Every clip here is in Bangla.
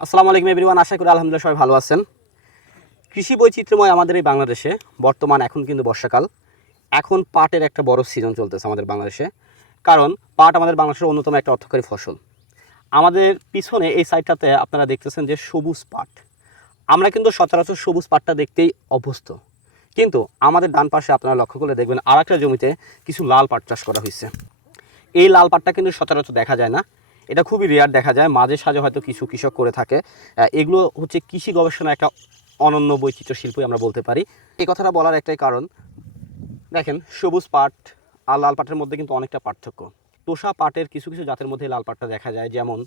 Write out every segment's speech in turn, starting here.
আসসালামু আলাইকুম এভরিওয়ান, আশা করি আলহামদুলিল্লাহ সবাই ভালো আছেন। কৃষি বৈচিত্র্যময় আমাদের এই বাংলাদেশে বর্তমান এখন কিন্তু বর্ষাকাল। এখন পাটের একটা বড় সিজন চলতেছে আমাদের বাংলাদেশে, কারণ পাট আমাদের বাংলাদেশের অন্যতম একটা অর্থকরী ফসল। আমাদের পিছনে এই সাইডটাতে আপনারা দেখতেছেন যে সবুজ পাট। আমরা কিন্তু সচরাচর সবুজ পাটটা দেখতেই অভ্যস্ত, কিন্তু আমাদের ডান পাশে আপনারা লক্ষ্য করলে দেখবেন আর একটা জমিতে কিছু লাল পাট চাষ করা হয়েছে। এই লাল পাটটা কিন্তু সচরাচর দেখা যায় না, এটা খুবই রেয়ার দেখা যায়, মাঝে সাঝে হয়তো কিছু কৃষক করে থাকে। এগুলো হচ্ছে কৃষি গবেষণা একটা অনন্য বৈচিত্র্য শিল্পই আমরা বলতে পারি। এই কথাটা বলার একটাই কারণ, দেখেন সবুজ পাট আর লাল পাটের মধ্যে কিন্তু অনেকটা পার্থক্য। তোষা পাটের কিছু কিছু জাতের মধ্যে লাল পাটটা দেখা যায়, যেমন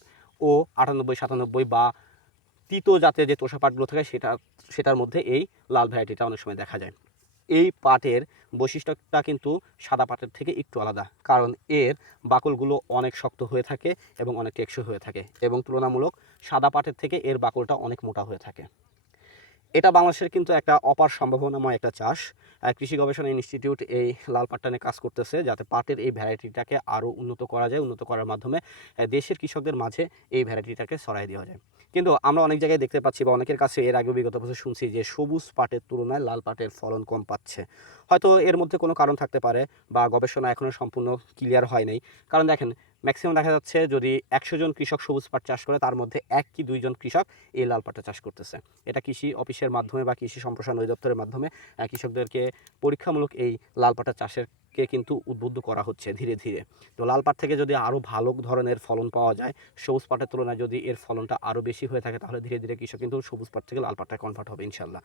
ও 98-97 বা তিতো জাতের যে তোষা পাটগুলো থাকে সেটার মধ্যে এই লাল ভ্যারাইটিটা অনেক সময় দেখা যায়। এই পাটের বৈশিষ্ট্যটা কিন্তু সাদা পাটের থেকে একটু আলাদা, কারণ এর বাকলগুলো অনেক শক্ত হয়ে থাকে এবং অনেক টেকসই হয়ে থাকে, এবং তুলনামূলক সাদা পাটের থেকে এর বাকলটা অনেক মোটা হয়ে থাকে। এটা বাংলাদেশের কিন্তু একটা অপার সম্ভাবনাময় একটা চাষ। কৃষি গবেষণা ইনস্টিটিউট এই লাল পাটটা নিয়ে কাজ করতেছে, যাতে পাটের এই ভ্যারাইটিটাকে আরও উন্নত করা যায়, উন্নত করার মাধ্যমে দেশের কৃষকদের মাঝে এই ভ্যারাইটিটাকে ছড়াই দেওয়া যায়। কিন্তু আমরা অনেক জায়গায় দেখতে পাচ্ছি বা অনেকের কাছে এর আগে বিগত বছর শুনছি যে সবুজ পাটের তুলনায় লাল পাটের ফলন কম পাচ্ছে। হয়তো এর মধ্যে কোনো কারণ থাকতে পারে, বা গবেষণা এখনও সম্পূর্ণ ক্লিয়ার হয় নাই। কারণ দেখেন, ম্যাক্সিমাম দেখা যাচ্ছে যদি 100 জন কৃষক সবুজ পাট চাষ করে, তার মধ্যে 1 কি 2 জন কৃষক এই লাল পাটটা চাষ করতেছে। এটা কৃষি অফিসের মাধ্যমে বা কৃষি সম্প্রসারণ অধিদপ্তরের মাধ্যমে কৃষকদেরকে পরীক্ষামূলক এই লাল পাটা চাষেরকে কিন্তু উদ্বুদ্ধ করা হচ্ছে ধীরে ধীরে। তো লাল পাট থেকে যদি আরও ভালো ধরনের ফলন পাওয়া যায়, সবুজ পাটের তুলনায় যদি এর ফলনটা আরও বেশি হয়ে থাকে, তাহলে ধীরে ধীরে কৃষক কিন্তু সবুজ পাট থেকে লাল পাটটায় কনভার্ট হবে ইনশাল্লাহ।